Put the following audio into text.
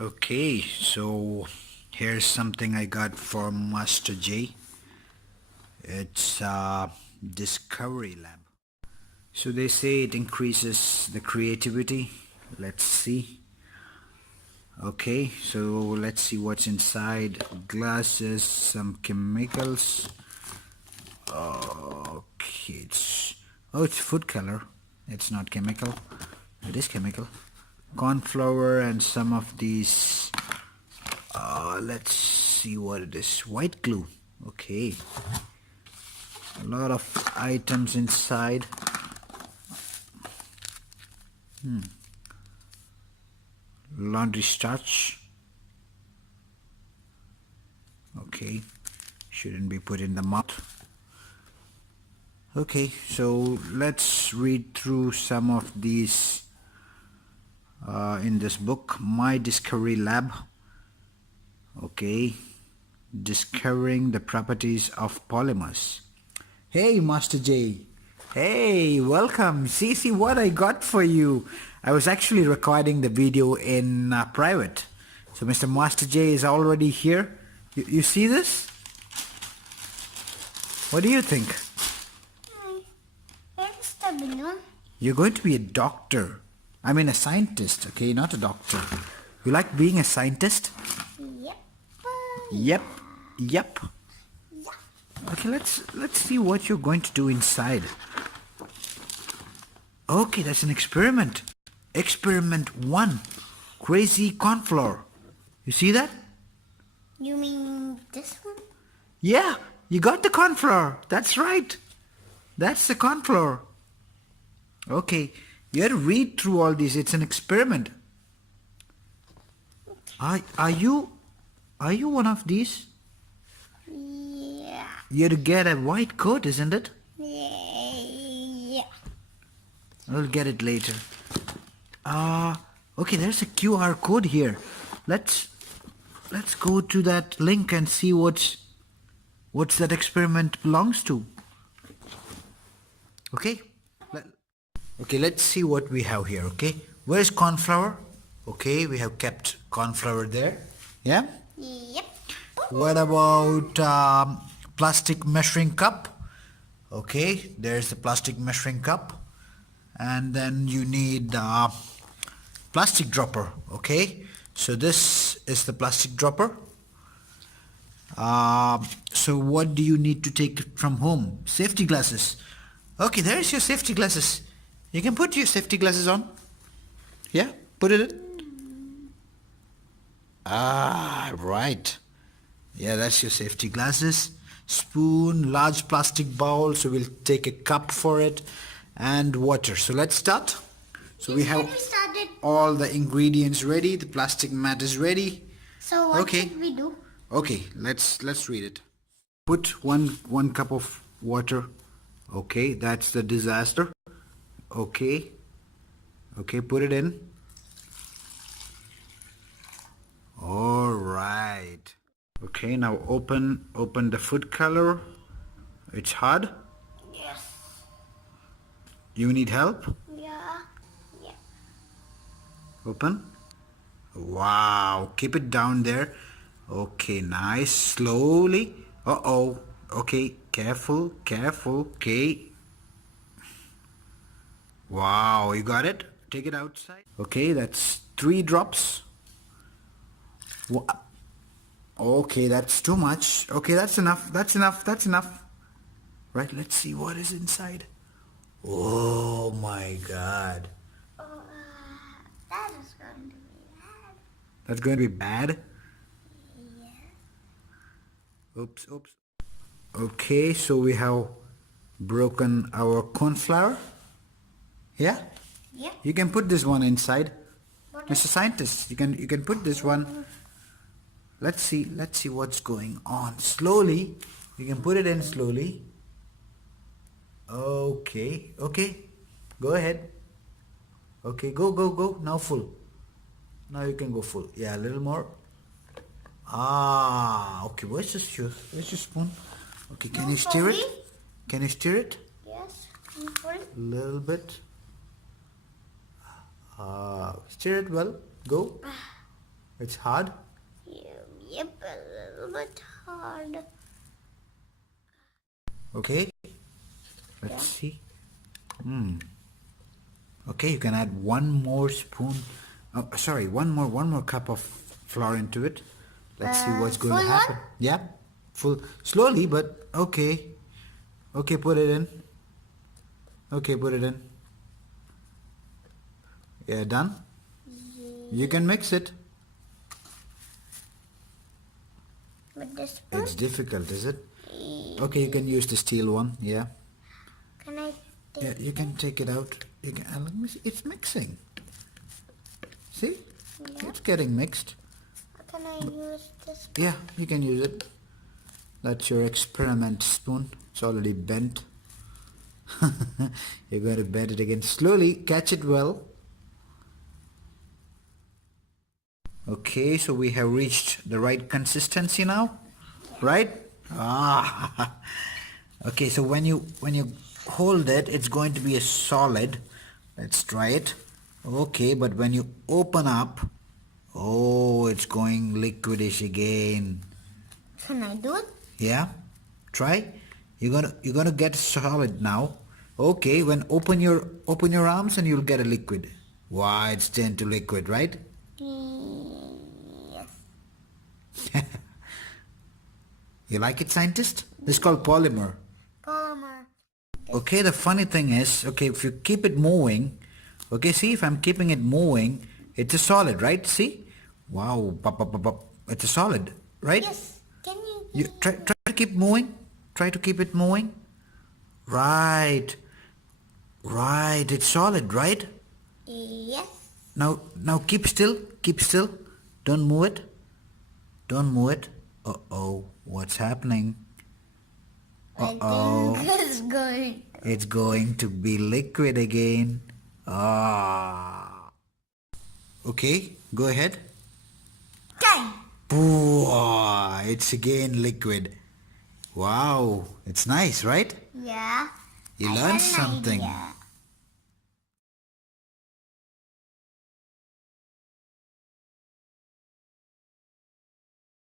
Okay, so here's something I got from Master J. It's Discovery Lab. So they say it increases the creativity. Let's see. Okay, so let's see what's inside. Glasses, some chemicals. Okay, it's food color. It's not chemical. It is chemical. Corn flour and some of these. Let's see what it is. White glue. Okay. A lot of items inside. Laundry starch. Okay. Shouldn't be put in the mouth. Okay, so let's read through some of these in this book, My Discovery Lab. Okay, discovering the properties of polymers. Hey, Master J. Hey, welcome. See what I got for you. I was actually recording the video in private. So Mr. Master J is already here. You see this? What do you think? You're going to be a doctor. I mean a scientist, okay? Not a doctor. You like being a scientist? Yep. Yep. Okay, let's see what you're going to do inside. Okay, that's an experiment. Experiment 1. Crazy corn flour. You see that? You mean this one? Yeah, you got the corn flour. That's right. That's the corn flour. Okay, you have to read through all these. It's an experiment. Are you one of these? Yeah. You have to get a white coat, isn't it? Yeah. I'll get it later. Okay, there's a QR code here. Let's go to that link and see what's that experiment belongs to. Okay? Okay, let's see what we have here, okay? Where's corn flour? Okay, we have kept corn flour there. Yeah? Yep. What about plastic measuring cup? Okay, there's the plastic measuring cup. And then you need plastic dropper, okay? So this is the plastic dropper. So what do you need to take from home? Safety glasses. Okay, there's your safety glasses. You can put your safety glasses on. Yeah, put it in. Right. Yeah, that's your safety glasses. Spoon, large plastic bowl. So we'll take a cup for it. And water. So let's start. So we have all the ingredients ready. The plastic mat is ready. So what should we do? Okay, let's read it. Put one cup of water. Okay, that's the disaster. Okay, put it in. All right. Okay, now open the food color. It's hard. Yes. You need help? Yeah. Open. Wow, keep it down there. Okay, nice. Slowly. Uh-oh. Okay, careful. Okay. Wow, you got it? Take it outside. Okay, that's 3 drops. Okay, that's too much. Okay, that's enough. Right, let's see what is inside. Oh my God. That is going to be bad. That's going to be bad? Yeah. Oops. Okay, so we have broken our corn flour. Yeah? Yeah. You can put this one inside. Mr. Scientist, you can put this one. Let's see what's going on. Slowly. You can put it in slowly. Okay. Go ahead. Okay, go. Now full. Now you can go full. Yeah, a little more. Okay. Where's your spoon? Okay, can you stir it? Can you stir it? Yes. A little bit. Stir it well. Go. It's hard? Yep, a little bit hard. Okay. Let's see. Okay, you can add one more spoon. Oh, sorry, one more cup of flour into it. Let's see what's going to full happen. one? Yeah, full, slowly, but okay. Okay, put it in. Okay, put it in. Yeah, done. You can mix it. With this spoon? It's difficult, is it? Okay, you can use the steel one. Yeah. Can I take Yeah, you can take it out. You can. Let me see. It's mixing. See? Yeah. It's getting mixed. Can I use this spoon? Yeah, you can use it. That's your experiment spoon. It's already bent. You're going to bend it again. Slowly, catch it well. Okay, so we have reached the right consistency now, right? Ah. Okay, so when you hold it, it's going to be a solid. Let's try it. Okay, but when you open up, oh, it's going liquidish again. Can I do it? Yeah, try. You're gonna get solid now. Okay, when open your arms and you'll get a liquid. Wow, it's turned to liquid, right? Yes. You like it, scientist? This is called polymer. Polymer. Okay, the funny thing is, okay, if you keep it moving, okay, see, if I'm keeping it moving, it's a solid, right? See? Wow, pop, pop, pop, pop. It's a solid, right? Yes. Can you? You try to keep moving. Try to keep it moving. Right. Right. It's solid, right? Yes. Now keep still. Keep still. Don't move it. Don't move it. Uh-oh. What's happening? Uh-oh. I think it's going. It's going to be liquid again. Ah. Okay, go ahead. Okay. Ooh, it's again liquid. Wow, it's nice, right? Yeah. You I learned had an something. idea.